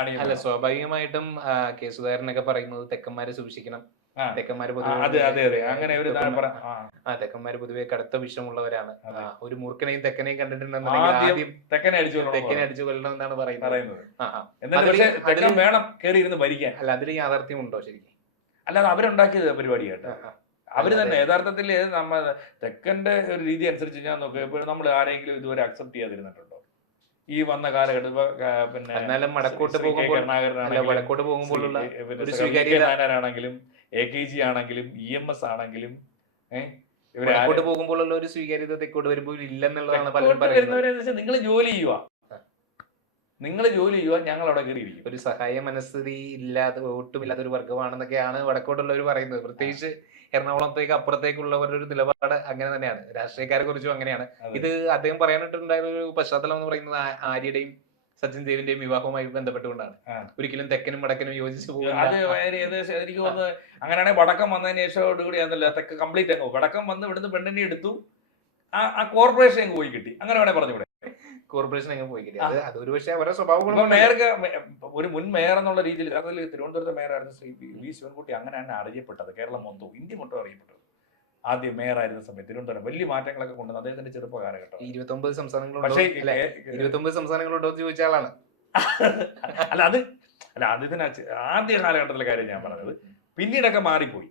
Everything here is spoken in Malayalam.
അല്ല, സ്വാഭാവികമായിട്ടും കെ സുധാകരനൊക്കെ പറയുന്നത് തെക്കന്മാരെ സൂക്ഷിക്കണം, തെക്കന്മാര് തെക്കന്മാര് പൊതുവെ കടുത്ത വിഷമുള്ളവരാണ്, ഒരു മൂർഖനെയും തെക്കനെയും കണ്ടിട്ടുണ്ടെന്നുണ്ടെങ്കിൽ ആദ്യം തെക്കനെ അടിച്ചു കൊല്ലണം എന്നാണ് പറയുന്നത്. അല്ല, അതിൽ യാഥാർത്ഥ്യം ഉണ്ടോ ശരിക്കും? അല്ലാതെ അവരുണ്ടാക്കിയത് പരിപാടിയായിട്ട് അവര് തന്നെ യഥാർത്ഥത്തിൽ തെക്കന്റെ ഒരു രീതി അനുസരിച്ച് ഞാൻ നോക്കിയപ്പോൾ നമ്മൾ ആരെങ്കിലും ഇതുവരെ അക്സെപ്റ്റ് ചെയ്യാതിരുന്നിട്ടുണ്ടോ ഈ വന്ന കാലഘട്ടം? പിന്നെ ആണെങ്കിലും AKG ആണെങ്കിലും EMS ആണെങ്കിലും വടക്കോട്ട് പോകുമ്പോഴുള്ള ഒരു സ്വീകാര്യത തെക്കോട്ട് വരുമ്പോൾ ഇല്ലെന്നുള്ളതാണ് പലരും പറയുന്നത്. നിങ്ങൾ ജോലി ചെയ്യുക, ഞങ്ങൾ അവിടെ കയറിയിരിക്കും. ഒരു സഹായ മനസ്ഥിതി ഇല്ലാതെ ഒട്ടുമില്ലാത്ത ഒരു വർഗമാണെന്നൊക്കെയാണ് വടക്കോട്ടുള്ളവർ പറയുന്നത്. പ്രത്യേകിച്ച് എറണാകുളത്തേക്ക് അപ്പുറത്തേക്കുള്ളവരുടെ ഒരു നിലപാട് അങ്ങനെ തന്നെയാണ്. രാഷ്ട്രീയക്കാരെ കുറിച്ചും അങ്ങനെയാണ്. ഇത് അദ്ദേഹം പറയാനായിട്ടുണ്ടായ ഒരു പശ്ചാത്തലം എന്ന് പറയുന്നത് ആര്യയുടെയും സച്ചിൻ ദേവിന്റെയും വിവാഹവുമായി ബന്ധപ്പെട്ടുകൊണ്ടാണ്. ഒരിക്കലും തെക്കനും വടക്കനും യോജിച്ചു പോകും. അത് എനിക്ക് തോന്നുന്നത് അങ്ങനെയാണെങ്കിൽ വടക്കം വന്നതിന് ശേഷോടുകൂടി അതല്ല, തെക്ക് കംപ്ലീറ്റ് അങ്ങ് വടക്കം വന്ന് ഇവിടുന്ന് പെണ്ണിനെ എടുത്തു, ആ കോർപ്പറേഷൻ അങ്ങ് പോയി കിട്ടി, അങ്ങനെ വേണേ പറഞ്ഞൂടെ? കോർപ്പറേഷൻ അങ്ങ് പോയി കിട്ടി. അത് ഒരു പക്ഷേ അവരുടെ സ്വഭാവം. മേയർക്ക് ഒരു മുൻ മേയർ എന്നുള്ള രീതിയിൽ, അതിൽ തിരുവനന്തപുരത്തെ മേയറായിരുന്നു ശ്രീ വി ശിവൻകുട്ടി, അങ്ങനെയാണ് അറിയപ്പെട്ടത്. കേരളം മൊത്തവും ഇന്ത്യ മൊത്തം അറിയപ്പെട്ടത്. ആദ്യം മേയറായിരുന്ന സമയത്ത് തിരുവനന്തപുരം വലിയ മാറ്റങ്ങളൊക്കെ കൊണ്ടുവന്നു അദ്ദേഹത്തിന്റെ ചെറുപ്പ കാലഘട്ടം. 29 സംസ്ഥാനങ്ങളുണ്ടോ എന്ന് ചോദിച്ച ആളാണ്. അല്ല, അദ്ദേഹത്തിന് ആദ്യ കാലഘട്ടത്തിലെ കാര്യം ഞാൻ പറഞ്ഞത്. പിന്നീടൊക്കെ മാറിപ്പോയി.